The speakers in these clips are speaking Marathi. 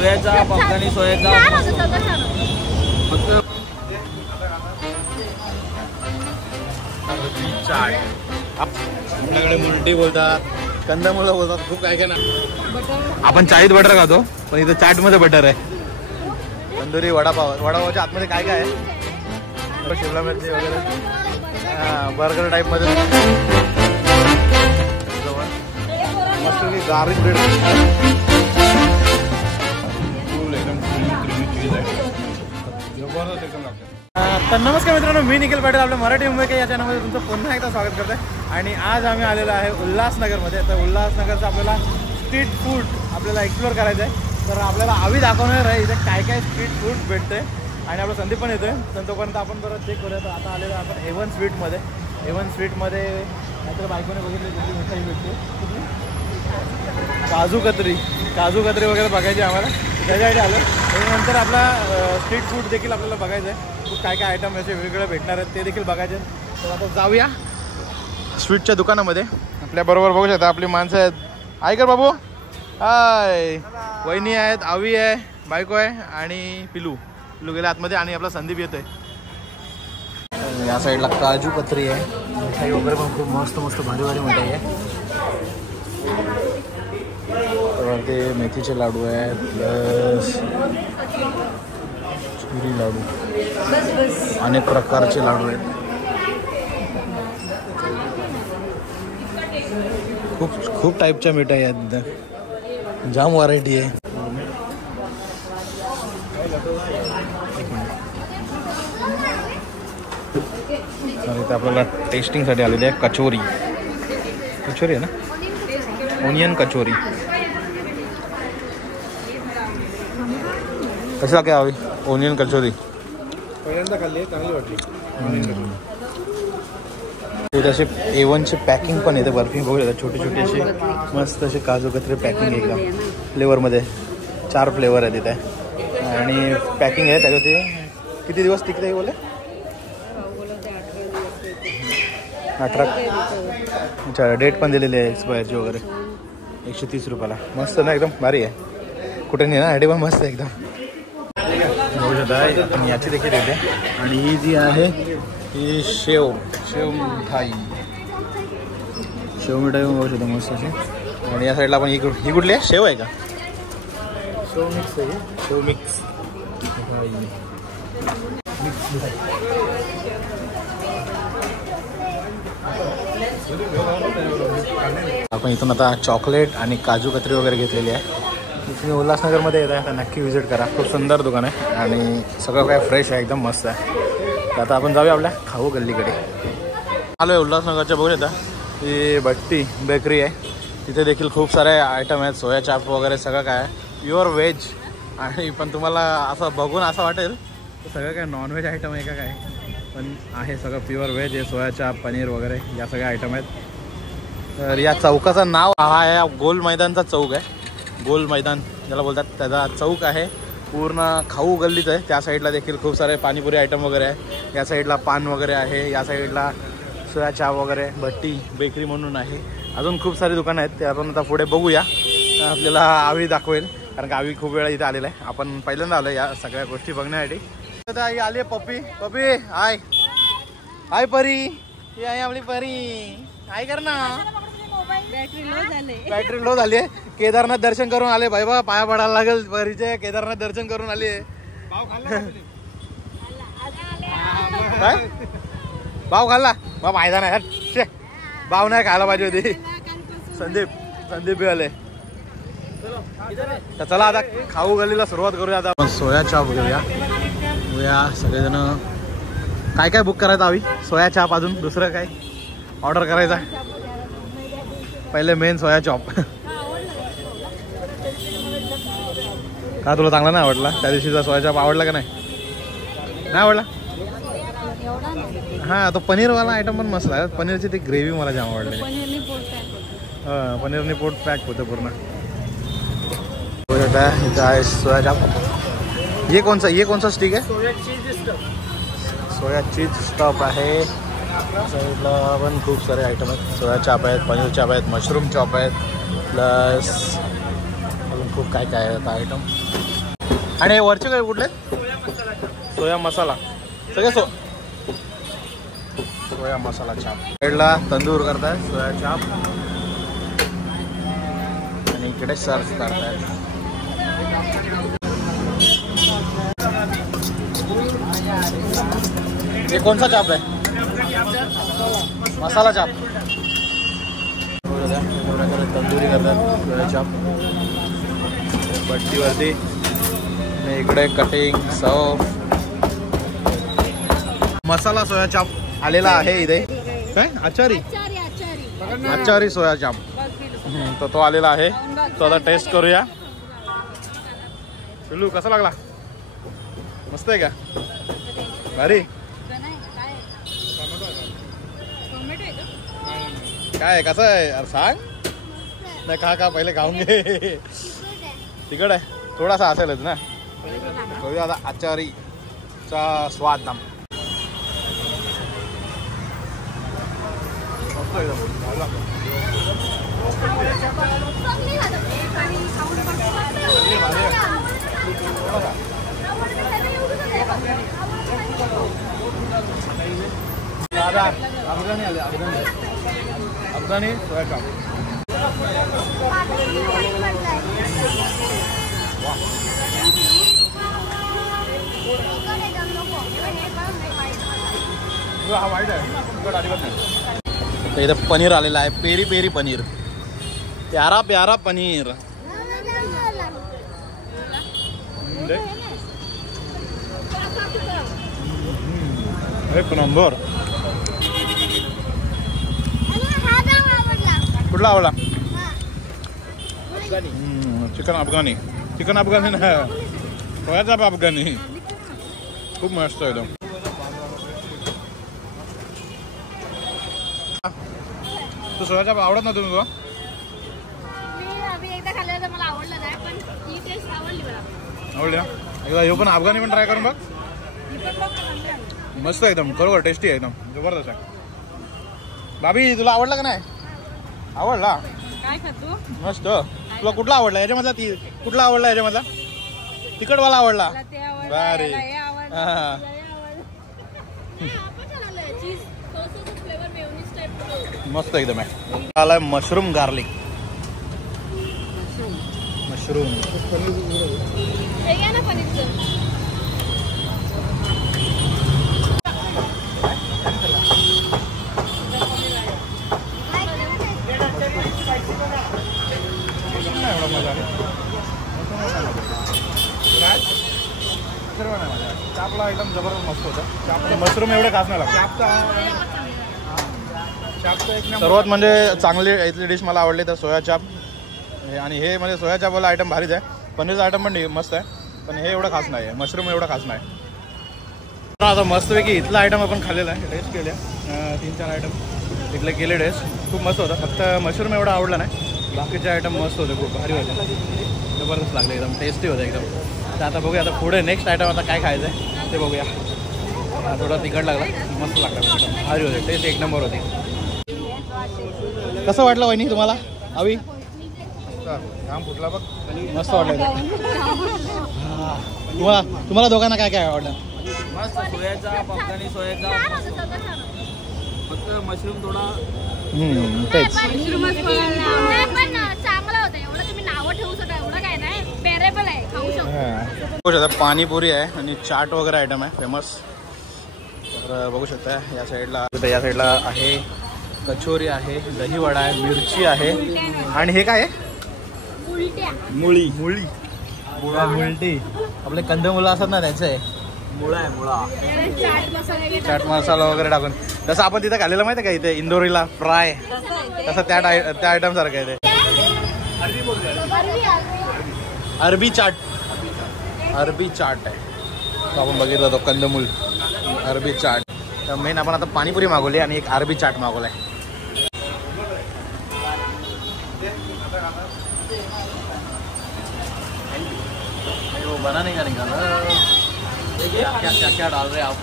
पोह्याचा अफगाणी सोयाचा चाट आपल्याकडे मुलटी बोलतात, कंदमुळं बोलतात, खूप काय काय ना. आपण चाळीत बटर खातो पण इथं चाट मध्ये बटर आहे. तंदुरी वडापावच्या आतमध्ये काय काय आहे, शिमला मिरची वगैरे, बर्गर टाईप मध्ये मस्त गार्लिक ब्रेड. तर नमस्कार मित्रांनो, मी निखिल पाटील आपल्या मराठी मुंबई या चॅनलमध्ये तुमचं पुन्हा एकदा स्वागत करते. आणि आज आम्ही आलेलो आहे उल्हासनगरमध्ये. तर उल्हासनगरचं आपल्याला स्ट्रीट फूड आपल्याला एक्सप्लोअर करायचं आहे. तर आपल्याला आवी दाखवणार आहे इथे काय काय स्ट्रीट फूड भेटते. आणि आपला संदीप पण येतोय, तर तोपर्यंत आपण बरं चेक करूया. तर आता आलेलो आपण A1 स्वीटमध्ये. A1 स्वीटमध्ये नाहीतर बायकोने बघितली कुठली मिठाई भेटते, काजू कतरी वगैरे बघायची आम्हाला, त्याच्यासाठी आलो. त्याच्यानंतर आपला स्ट्रीट फूड देखील आपल्याला बघायचं आहे. खूप काय काय आयटम याचे वेगवेगळे भेटणार आहेत ते देखील बघायचे. तर आता जाऊया स्वीटच्या दुकानामध्ये. आपल्याबरोबर बघू शकता आपली माणसं आहेत. ऐकर बाबू, हाय, वहिनी आहेत, आवी आहे, बायको आहे आणि पिलू गेले आतमध्ये. आणि आपला संदीप येतोय. या साईडला काजू कतरी आहे, मिठाई वगैरे पण खूप मस्त मस्त भारी भारी मिठाई आहे. ते मेथीचे लाडू आहेत, प्लस चुरी लाडू, अनेक प्रकारचे लाडू आहेत. खूप टाईपच्या मिठाई आहेत तिथं, जाम व्हरायटी आहे. इथे आपल्याला टेस्टिंगसाठी आलेली आहे कचोरी आहे ना, ओनियन कचोरी. कशी लागते हवी ओनियन कचोरी? पहिल्यांदा खाल्ली आहे, चांगली वाटली. असे A1चे पॅकिंग पण येते, बर्फी बघू शकता, छोटी छोटी अशी मस्त अशी काजू कतरी पॅकिंग एकदम फ्लेवरमध्ये. 4 फ्लेवर आहे तिथे आणि पॅकिंग आहे त्याच्यावरती. किती दिवस टिकते हे बोले? 18. अच्छा, डेट पण दिलेली आहे एक्सपायरची वगैरे. 130 रुपयाला. मस्त ना, एकदम भारी आहे. कुठे नाही ना, आयडी पण मस्त आहे एकदम. बघू शकता आपण याची देखील येते. आणि ही जी आहे ही शेव मिठाई बघू शकता मस्त अशी. आणि या साईडला आपण ही कुठली आहे, शेव आहे का? शेव मिक्स आहे, शेव मिक्स आपण इथून आता चॉकलेट आणि काजू कतरी वगैरे घेतलेली आहे. तुम्ही उल्हासनगरमध्ये येत आहे तर नक्की व्हिजिट करा. खूप सुंदर दुकान आहे आणि सगळं काय फ्रेश आहे, एकदम मस्त आहे. तर आता आपण जाऊया आपल्या खाऊ गल्लीकडे. आलो आहे उल्हासनगरच्या. बघू येतं ही भट्टी बेकरी आहे. तिथे देखील खूप सारे आयटम आहेत, सोया चाप वगैरे सगळं काय आहे, प्युअर व्हेज. आणि पण तुम्हाला असं बघून असं वाटेल सगळं काय नॉनव्हेज आयटम आहे का काय, पण आहे सगळं प्युअर व्हेज आहे. सोया चाप, पनीर वगैरे या सगळ्या आयटम आहेत. तर या चौकाचं नाव हा आहे गोल मैदानचा चौक आहे. गोल मैदान ज्याला बोलतात त्याचा चौक आहे. पूर्ण खाऊ गल्लीच आहे. त्या साईडला देखील खूप सारे पाणीपुरी आयटम वगैरे आहे. या साईडला पान वगैरे आहे. या साईडला सोया चहा वगैरे, भट्टी बेकरी म्हणून आहे. अजून खूप सारी दुकानं आहेत, ते आपण आता पुढे बघूया. आपल्याला आवी दाखवेल, कारण का आवी खूप वेळा इथे आलेला आहे. आपण पहिल्यांदा आलो या सगळ्या गोष्टी बघण्यासाठी. आता ही आली आहे पप्पी. हाय हाय परी, ही आहे आपली परी. काय कर ना, बॅटरी लो झाली आहे. केदारनाथ दर्शन करून आले भाई बा, पाया पडायला लागेल परीचे. केदारनाथ दर्शन करून आली आहे. काय भाव खाल्ला? बा फायदा नाही, भाव नाही खायला पाहिजे होती. संदीप आले. तर चला आता खाऊ गल्लीला सुरुवात करूया. आता आपण सोया चाप घेऊया सगळेजण. काय बुक करायचं हवी? सोया चाप, अजून दुसरं काय ऑर्डर करायचा? पहिले मेन सोया चॉप. का तुला चांगला नाही आवडला? त्या दिवशीचा सोया चॉप आवडला का नाही आवडला? हां, तो पनीरवाला आयटम पण मस्त आहे. पनीरची ती ग्रेव्ही मला जाम आवडली. हां, पनीरने पोट पॅक होतं पूर्ण. इथं आहे सोया चाप. ये कौन सा स्टिक है? सोया चीज स्टॉप आहे. साईडला पण खूप सारे आयटम आहेत. सोया चाप आहेत, पनीर चाप आहेत, मशरूम चॉप आहेत, प्लस अजून खूप काय आहे आता आयटम. आणि हे वरचे काय कुठले? सोया मसाला सगळे सोया मसाला चाप. साईडला तंदूर करताय सोया चाप आणि इकडे सर्व करतायत. हे कोणता चाप आहे? मसाला चाप. तंदुरी करतात सोया चाप भट्टीवरती. आणि इकडे कटिंग सर्व मसाला सोया चाप आलेला आहे इथे. काय आचारी सोया चाप तर तो आलेला आहे. तो आता टेस्ट करूया. पिल्लू कसा लागला? मस्त आहे का? भारी. काय कसं आहे यार सांग नाही. खा पहिले खाऊंगे. तिकड आहे थोडासा असेलच ना. करूया आता आचारीचा स्वाद दाम. अफगाणी सोया चाप. हा वाईट आहे. इथं पनीर आलेलं आहे. Peri peri paneer. प्यारा प्यारा पनीर. एक नंबर. कुठला आवडला? चिकन अफगाणी. चिकन अफगाणी ना सोया चाप अफगाणी. खूप मस्त एकदम. तू सोया चाप आवडत ना तुम्ही? आवडल्या एकदा ह्यो पण अफगाणी पण ट्राय करून बघ. मस्त एकदम खरोखर टेस्टी आहे एकदम जबरदस्त आहे. भाभी तुला आवडला का नाही? आवडला. मस्त. तुला कुठला आवडला याच्यामधला? कुठला आवडला याच्यामधला? तिखटवाला आवडला. भारी. मस्त एकदम आहे. आलाय मशरूम गार्लिक. मशरूम चापला एकदम जबरदस्त मस्त होता. मशरूम एवढे खास नाही लागत. सर्वात म्हणजे चांगली इथली डिश मला आवडली तर सोया चाप. आणि हे म्हणजे सोया चापवाला आयटम भारीच आहे. पनीरचा आयटम पण मस्त आहे पण हे एवढं खास नाही आहे. मशरूम एवढं खास नाही. आता मस्तपैकी इथला आयटम आपण खाल्लेला आहे. टेस्ट केल्या 3-4 आयटम इथले केले टेस्ट. खूप मस्त होता. फक्त मशरूम एवढा आवडला नाही. बाकीचे आयटम मस्त होते. खूप भारी होते. जबरदस्त लागले एकदम टेस्टी होते एकदम. तर आता बघूया आता पुढे नेक्स्ट आयटम आता काय खायचं आहे ते बघूया. थोडा तिखट लागला मस्त लागला. भारी होते. टेस्ट एक नंबर होती. कसं वाटलं वहिनी तुम्हाला? अवी काम फुटला बघ. मस्त वाटलं. तुम्हाला दोघांना काय काय आवडलं? मस्त सोयाचा अफगाणी सोयाचा. फक्त मशरूम थोडा तेच चांगला होता. एवढं तुम्ही नावं ठेवू शकता. एवढं काय नाही. पेरेबल आहे. खाऊ शकतो. पाणीपुरी आहे आणि चाट वगैरे आयटम आहे फेमस. तर बघू शकता या साईडला आहे कचोरी आहे, दहीवडा आहे, मिरची आहे आणि हे काय आहे? मुळी. मुळटी. आपले कंदमुळं असतात ना त्याचं आहे. मुळा. चाट मसाला वगैरे टाकून जसं आपण तिथे खाल्लेलं माहिती आहे का इथे इंदोरीला फ्राय तसं त्या आयटम सारखं आहे ते. अरबी चाट आहे. तो आपण बघितलं तो कंदमूल अरबी चाट. तर मेन आपण आता पाणीपुरी मागवली आणि एक अरबी चाट मागवलाय. वो बनाने का निकाला क्या डाल रहे आप?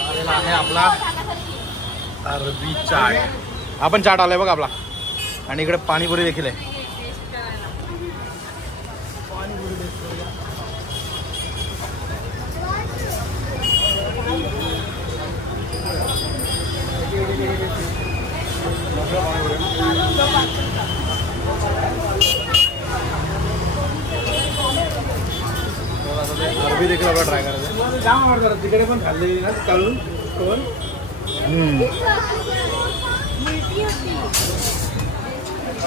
आलेला आहे आपला अरबी चाट. हा पण चाट आलाय बघा आपला. आणि इकडे पाणीपुरी देखील आहे. अरबी देखील आपल्याला ट्राय करायचं. जाम आवडतात तिकडे पण खाल्लेली ना तळून कोण.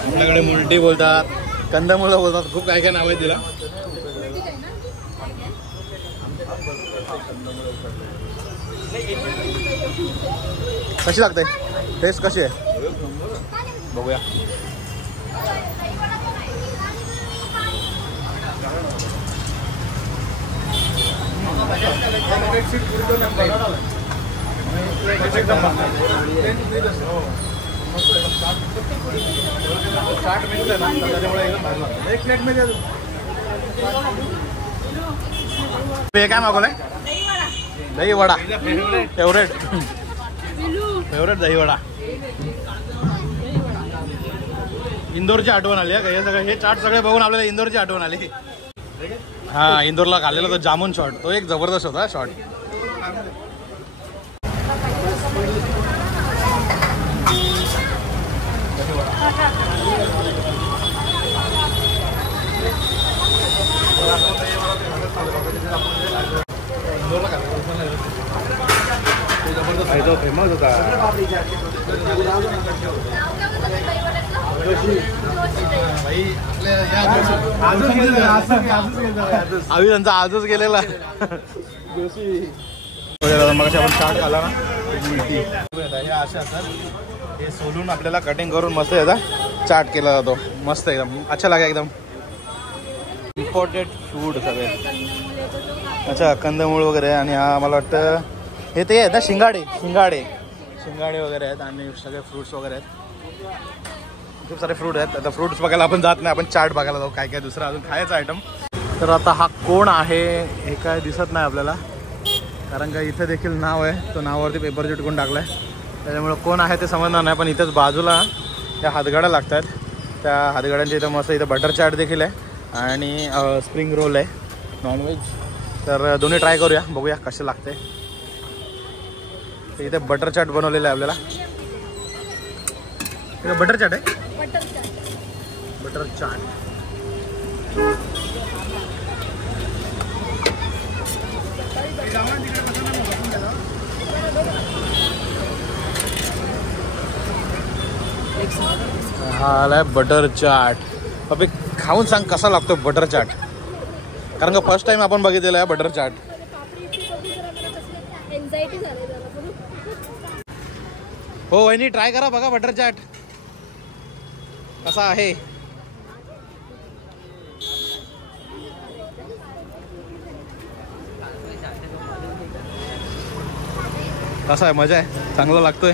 आपल्याकडे मुलटी बोलतात, कंदमुळं बोलतात, खूप काय काय नाव आहे तिला. कशी लागते टेस्ट कशी आहे बघूया. हे काय मागवलंय? दही वडा. फेवरेट दही वडा. इंदोरची आठवण आली आहे. हे सगळे हे चाट सगळे बघून आपल्याला इंदोरची आठवण आली. हा, इंदोरला खाल्लेला तो जामून शॉट, तो एक जबरदस्त होता शॉट. फेमस होता. आम्ही त्यांचा आजच गेलेला. मग आपण चाट खाला ना, हे असे असतात. हे सोलून आपल्याला कटिंग करून मस्त याचा चाट केला जातो. मस्त एकदम अच्छा लागे एकदम. इम्पॉर्टेड फूड सगळे. अच्छा, कंदमूळ वगैरे. आणि हा मला वाटतं हे ते आहेत ना शिंगाडे वगैरे आहेत. आणि सगळे फ्रुट्स वगैरे आहेत. खूप सारे फ्रूट आहेत. आता फ्रुट्स बघायला आपण जात नाही, आपण चाट बघायला जाऊ. काय काय दुसरं अजून खायचं आयटम. तर आता हा कोण आहे हे काय दिसत नाही आपल्याला, कारण का इथे देखील नाव आहे. तो नावावरती पेपर चिटकून टाकला आहे, त्याच्यामुळं कोण आहे ते समजणार नाही. पण इथंच बाजूला त्या हातगाड्या लागतात. त्या हातगाड्यांच्या इथं मस्त इथं बटर चाट देखील आहे आणि स्प्रिंग रोल आहे नॉनव्हेज. तर दोन्ही ट्राय करूया, बघूया कसे लागते. इथे बटर चाट बनवलेलं आहे आपल्याला. इथं बटर चाट आहे. बटर चाट हा आलाय बटर चाट. अबे खाऊन सांग कसा लागतो बटर चाट, कारण का फर्स्ट टाइम आपण बघितलेला आहे बटर चाट. हो वहिनी, ट्राय करा बघा बटर चाट कसा आहे. कसा आहे, मजा आहे, चांगला लागतोय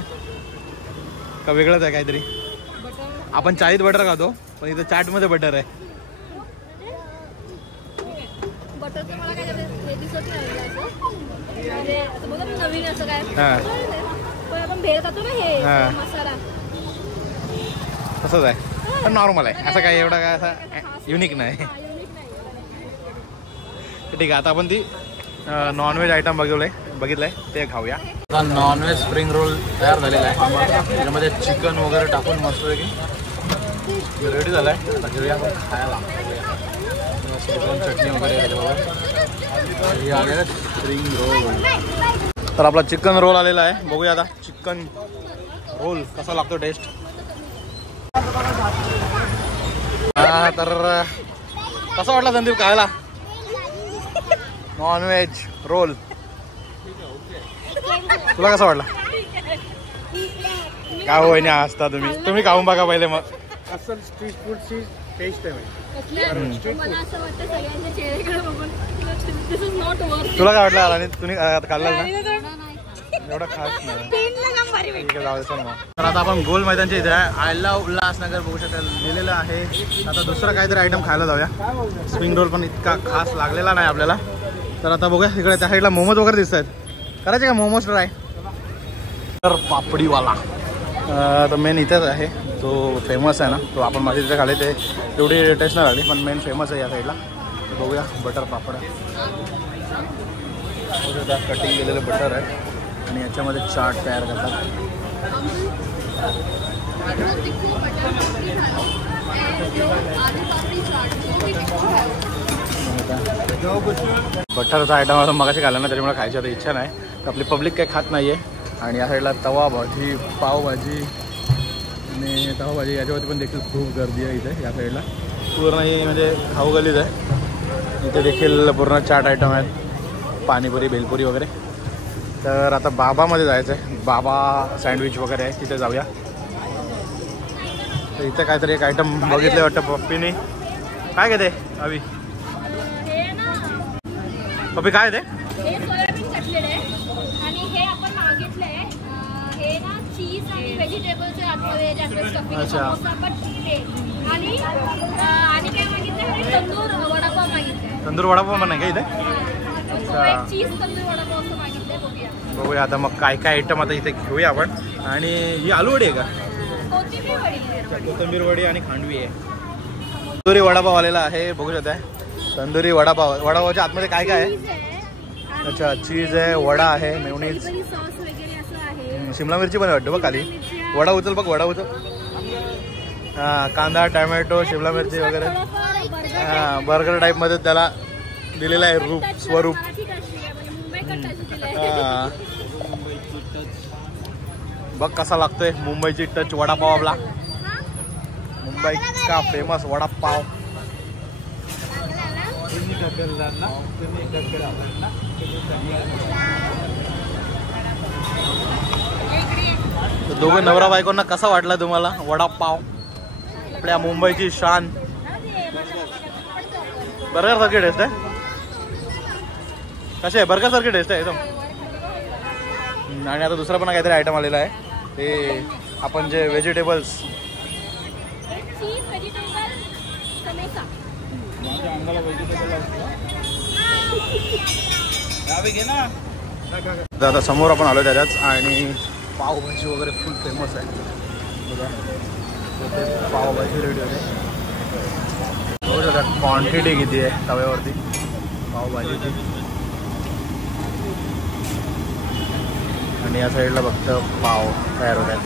का वेगळंच आहे काहीतरी. आपण चाळीत बटर खातो, पण इथं चाट मध्ये बटर आहे. बटरचं मला काय हे दिसत नाही म्हणजे आता बघा नवीन असं काय. पण आपण भेळ खातो ना हे मसाला, तसंच आहे पण नॉर्मल आहे. असं काय एवढं काय असं युनिक नाही. ठीक आहे, आता आपण ती नॉनव्हेज आयटम बघितलंय ते खाऊया. आता नॉनव्हेज स्प्रिंग रोल तयार झालेला आहे. त्याच्यामध्ये चिकन वगैरे टाकून मस्त की रेडी झाला आहे. आता घेऊया खायला. चटणी वगैरे हे आलेलं स्प्रिंग रोल. तर आपला चिकन रोल आलेला आहे, बघूया आता चिकन रोल कसा लागतो टेस्ट. हा, तर कसा वाटला संदीप खायला नॉनव्हेज रोल? तुला कसा वाटला? काय होय नाही हसता तुम्ही खाऊन बघा पहिले मग. असल स्ट्रीट फूडची टेस्ट आहे. मला असं वाटतं सगळ्यांच्या चेहऱ्याकडे बघून दिस इज नॉट वर्थ. तुला काय वाटलं? आणि तुम्ही खाल्ला ना? एवढा खास नाही. ठीक आहे, जाऊ दे चल मग. तर आता आपण गोल मैदानच्या इथे आहे. आय लव्ह उल्हासनगर बघू शकाल लिहिलेलं आहे. आता दुसरं काहीतरी आयटम खायला जाऊया. स्प्रिंग रोल पण इतका खास लागलेला नाही आपल्याला. तर आता बघूया इकडे त्या साईडला मोमोज वगैरे दिसत आहेत. करायचे का मोमोज ट्राय? तर पापडीवाला तर मेन इथेच आहे. जो फेमस आहे ना तो आपण माझ्या तिथे खाले ते तेवढी टेस्ट नाही झाली पण मेन फेमस आहे या साईडला. बघूया बटर पापड त्यात कटिंग केलेलं बटर आहे आणि याच्यामध्ये चाट तयार करतात. बटरचा आयटम मगाशी खाल्ला ना त्याच्यामुळे खायची आता इच्छा नाही. तर आपली पब्लिक काही खात नाही आहे. आणि या साईडला तवा भाजी पावभाजी आणि तवाभाजी याच्यावरती पण देखील खूप गर्दी आहे इथे. या साईडला पूर्ण ही म्हणजे खाऊ गलीच आहे. इथे देखील पूर्ण चाट आयटम आहेत पाणीपुरी भेलपुरी वगैरे. तर आता बाबामध्ये जायचं आहे. बाबा सँडविच वगैरे आहे तिथे जाऊया. तर इथे काहीतरी एक आयटम बघितले वाटतं पप्पीने. काय घेते अभि? पप्पी काय ते? सोयाबीन कटलेट आहे आणि हे आपण मागितलंय हे ना चीज आणि व्हेजिटेबलचे आतमध्ये जास्त स्टफिंग समोसा बट ते आणि काय मागितलं तंदूर वडापाव मागितलंय. तंदूर वडापाव पण नाही का इथे? चीज तंदूर वडापाव असं मागितलंय. बघूया आता मग काय काय आयटम आता इथे घेऊया आपण. आणि ही आलूवडी आहे का? कोथिंबीर वडी आणि खांडवी आहे. तंदुरी वडापाव आलेला आहे बघू शकता. तंदुरी वडापाव. वडापावच्या आतमध्ये काय काय आहे? अच्छा चीज आहे वडा आहे मेयोनीज शिमला मिरची पण वाटतं बघ खाली. वडा उचल बघ वडा उचल. हां कांदा टॅमॅटो शिमला मिरची वगैरे. हां बर्गर टाईपमध्ये त्याला दिलेलं आहे रूप स्वरूप. हां बघ कसा लागतोय मुंबईची टच वडापाव आपला. मुंबई का फेमस वडापाव. दोघं नवरा बायकोंना कसा वाटला तुम्हाला वडापाव? आपल्या मुंबईची शान. बर्गर सारखी टेस्ट आहे. कसे आहे बर्गर सारखी टेस्ट आहे एकदम. आणि आता दुसरा पण काहीतरी आयटम आलेला आहे ते आपण जे व्हेजिटेबल्स आता समोर आपण आलो त्याच्याच. आणि पावभाजी वगैरे फुल फेमस आहे बघा. पावभाजी रेडी होते. क्वांटिटी किती आहे तव्यावरती पावभाजीची. आणि या साईडला फक्त पाव तयार होत आहेत.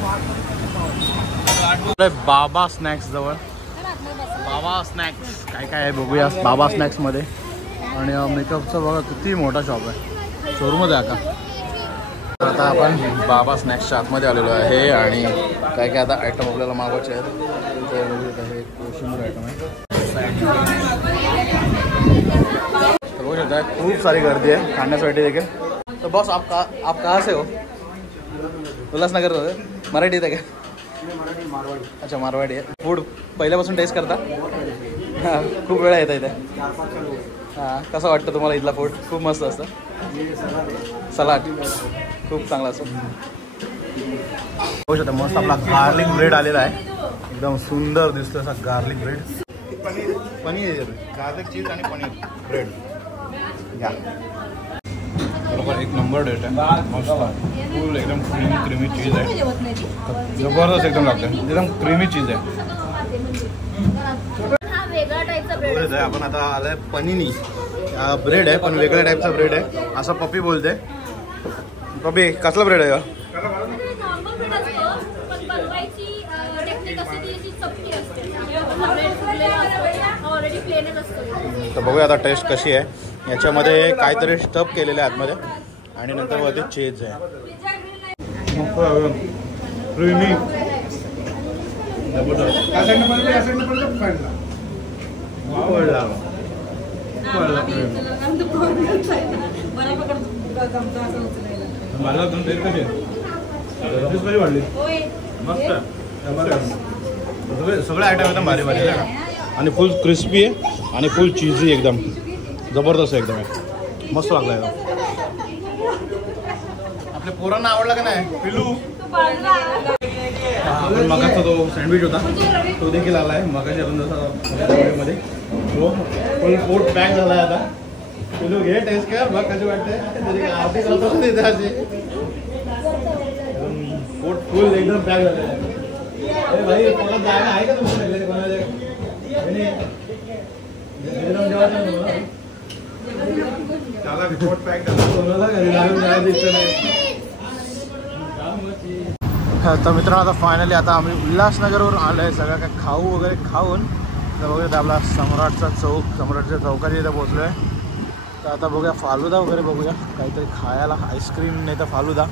बाबा स्नॅक्स जवळ. बाबा स्नॅक्स काय काय आहे बघूया बाबा स्नॅक्समध्ये. आणि मेकअपचं बघा किती मोठा शॉप आहे. शोरूमच आहे का? तर आता आपण बाबा स्नॅक्सच्या आतमध्ये आलेलो आहे. आणि काय काय आता आयटम आपल्याला मागवायचे आहेत. हे कोशिंबीर आयटम आहे. तर बघू शकता खूप सारी गर्दी आहे खाण्यासाठी देखील. तर बॉस आप कहाँ से हो? उल्हासनगर मराठी आहे का? अच्छा मारवाडी आहे. फूड पहिल्यापासून टेस्ट करता? हां खूप वेळा येतं इथे. हां कसं वाटतं तुम्हाला इथला फूड? खूप मस्त असतं. सलाड खूप चांगला असतो. बघू शकता मस्त आपला गार्लिक ब्रेड आलेला आहे. एकदम सुंदर दिसतो असा गार्लिक ब्रेड. पनीर गार्लिक चीज आणि पनीर ब्रेड घ्या. बरोबर एक नंबर डेट आहे. मस्त फुल एकदम क्रीमी चीज आहे. जबरदस्त एकदम लागतं. एकदम क्रीमी चीज आहे. आपण आता आलाय पनीनी ब्रेड आहे पण वेगळ्या टाईपचा ब्रेड आहे असं पप्पी बोलते. पप्पी कसला ब्रेड आहे का? तर बघूया आता टेस्ट कशी आहे. याच्यामध्ये काहीतरी स्टफ केलेलं आहे आतमध्ये आणि नंतर वरती चीज आहे. सगळे आयटम एकदम भारी भारी आणि फुल क्रिस्पी आहे आणि फुल चीजी एकदम जबरदस्त एकदम आहे. मस्त लागला एकदम. आपल्या पोरांना आवडला का नाही? पिलू आपण मगाचा तो सँडविच होता तो देखील आला आहे मगाशी आपण जसा मध्ये तो फुल पोट पॅक झाला आहे आता पिलू घे टेस्ट कर बघ कशी वाटते पोट फुल एकदम पॅक झालेलं आहे भाई पोटात जायला आहे का तुम्हाला कोणाला पोट पॅक झाला तर मित्रांनो आता फायनली आता आम्ही उल्हासनगरवरून आलो आहे सगळं काय खाऊ वगैरे खाऊन तर बघूया आपला सम्राटचा चौक सम्राटच्या चौकात इथं पोहोचलो आहे तर आता बघूया फालुदा वगैरे बघूया काहीतरी खायला आईस्क्रीम नाही तर फालुदा